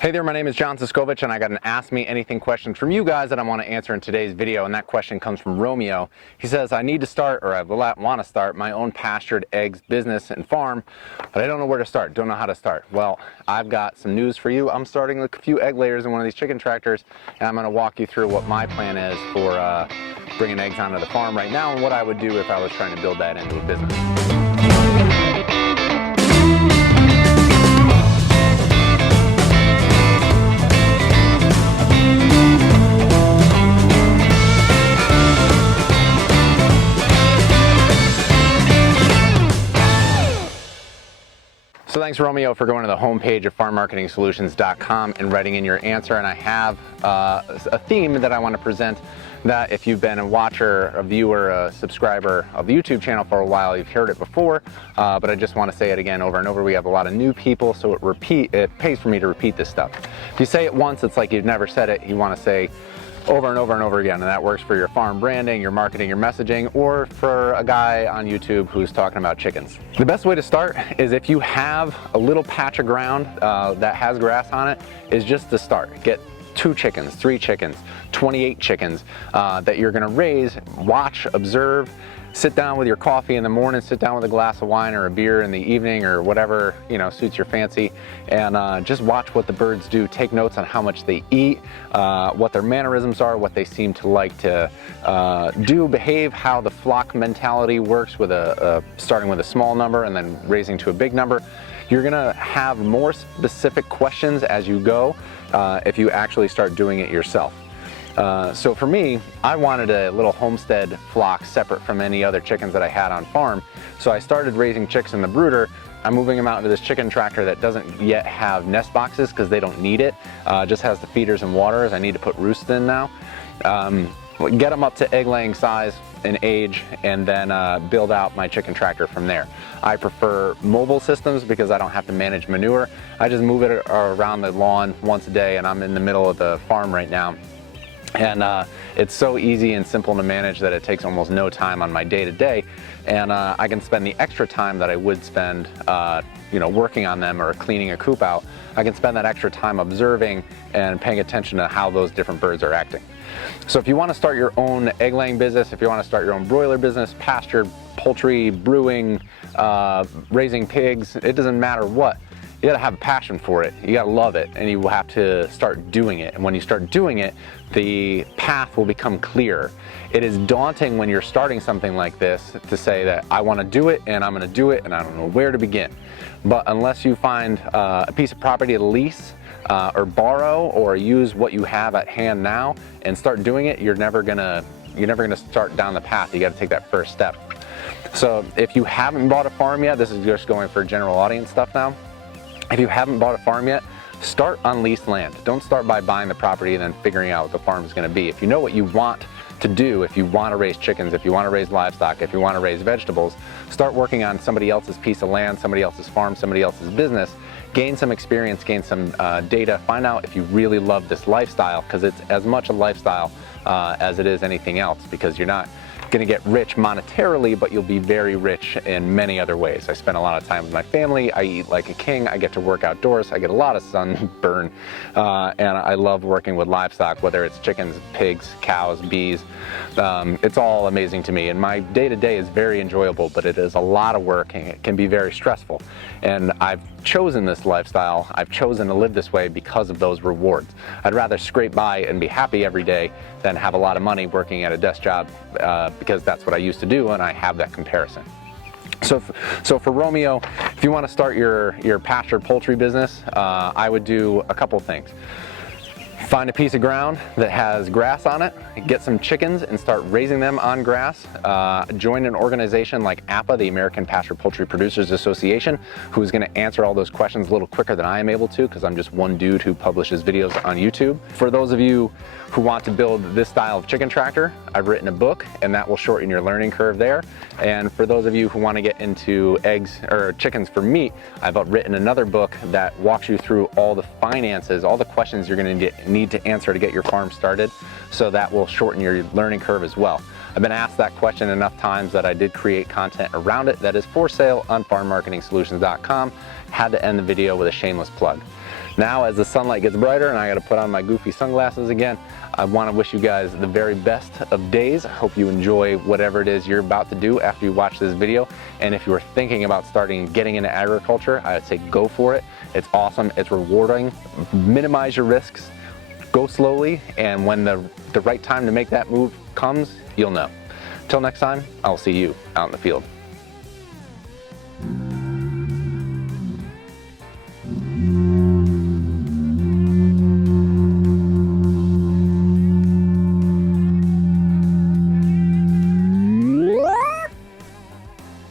Hey there, my name is John Siskovich, and I got an Ask Me Anything question from you guys that I want to answer in today's video, and that question comes from Romeo. He says, I need to start, or I want to start, my own pastured eggs business and farm, but I don't know where to start, don't know how to start. Well, I've got some news for you. I'm starting with a few egg layers in one of these chicken tractors, and I'm going to walk you through what my plan is for bringing eggs onto the farm right now, and what I would do if I was trying to build that into a business. So thanks, Romeo, for going to the homepage of farmmarketingsolutions.com and writing in your answer. And I have a theme that I want to present that if you've been a watcher, a viewer, a subscriber of the YouTube channel for a while, you've heard it before, but I just want to say it again over and over. We have a lot of new people, so it pays for me to repeat this stuff. If you say it once, it's like you've never said it. You want to say over and over and over again, and that works for your farm branding, your marketing, your messaging, or for a guy on YouTube who's talking about chickens. The best way to start is if you have a little patch of ground that has grass on it, is just to start. Get 2 chickens, 3 chickens, 28 chickens that you're gonna raise. Watch, observe, sit down with your coffee in the morning, sit down with a glass of wine or a beer in the evening, or whatever suits your fancy, and just watch what the birds do. Take notes on how much they eat, what their mannerisms are, what they seem to like to behave, how the flock mentality works with starting with a small number and then raising to a big number. You're gonna have more specific questions as you go if you actually start doing it yourself. So for me, I wanted a little homestead flock separate from any other chickens that I had on farm. So I started raising chicks in the brooder. I'm moving them out into this chicken tractor that doesn't yet have nest boxes because they don't need it. Just has the feeders and waters. I need to put roosts in now. Get them up to egg laying size and age, and then build out my chicken tractor from there. I prefer mobile systems because I don't have to manage manure. I just move it around the lawn once a day, and I'm in the middle of the farm right now. And it's so easy and simple to manage that it takes almost no time on my day-to-day, and I can spend the extra time that I would spend working on them or cleaning a coop out. I can spend that extra time observing and paying attention to how those different birds are acting. So if you want to start your own egg laying business, if you want to start your own broiler business, pastured, poultry, brewing, raising pigs, it doesn't matter what. You gotta have a passion for it, you gotta love it, and you will have to start doing it. And when you start doing it, the path will become clear. It is daunting when you're starting something like this to say that I wanna do it and I'm gonna do it and I don't know where to begin. But unless you find a piece of property to lease or borrow or use what you have at hand now and start doing it, you're never gonna start down the path. You gotta take that first step. So if you haven't bought a farm yet, this is just going for general audience stuff now. If you haven't bought a farm yet, start on leased land. Don't start by buying the property and then figuring out what the farm is going to be. If you know what you want to do, if you want to raise chickens, if you want to raise livestock, if you want to raise vegetables, start working on somebody else's piece of land, somebody else's farm, somebody else's business. Gain some experience, gain some data, find out if you really love this lifestyle, because it's as much a lifestyle as it is anything else, because you're not going to get rich monetarily, but you'll be very rich in many other ways. I spend a lot of time with my family, I eat like a king, I get to work outdoors, I get a lot of sunburn, and I love working with livestock, whether it's chickens, pigs, cows, bees. It's all amazing to me, and my day-to-day is very enjoyable, but it is a lot of work and it can be very stressful. And I've chosen this lifestyle, I've chosen to live this way because of those rewards. I'd rather scrape by and be happy every day than have a lot of money working at a desk job, because that's what I used to do, and I have that comparison. So for Romeo, if you want to start your pastured poultry business, I would do a couple things. Find a piece of ground that has grass on it, get some chickens and start raising them on grass. Join an organization like APA, the American Pastured Poultry Producers Association, who's going to answer all those questions a little quicker than I am able to, because I'm just one dude who publishes videos on YouTube. For those of you who want to build this style of chicken tractor, I've written a book, and that will shorten your learning curve there. And for those of you who want to get into eggs or chickens for meat, I've written another book that walks you through all the finances, all the questions you're going to need to answer to get your farm started, so that will shorten your learning curve as well. I've been asked that question enough times that I did create content around it that is for sale on farmmarketingsolutions.com. Had to end the video with a shameless plug. Now as the sunlight gets brighter and I gotta put on my goofy sunglasses again, I wanna wish you guys the very best of days. I hope you enjoy whatever it is you're about to do after you watch this video. And if you were thinking about getting into agriculture, I'd say go for it. It's awesome, it's rewarding. Minimize your risks, go slowly, and when the right time to make that move comes, you'll know. Till next time, I'll see you out in the field.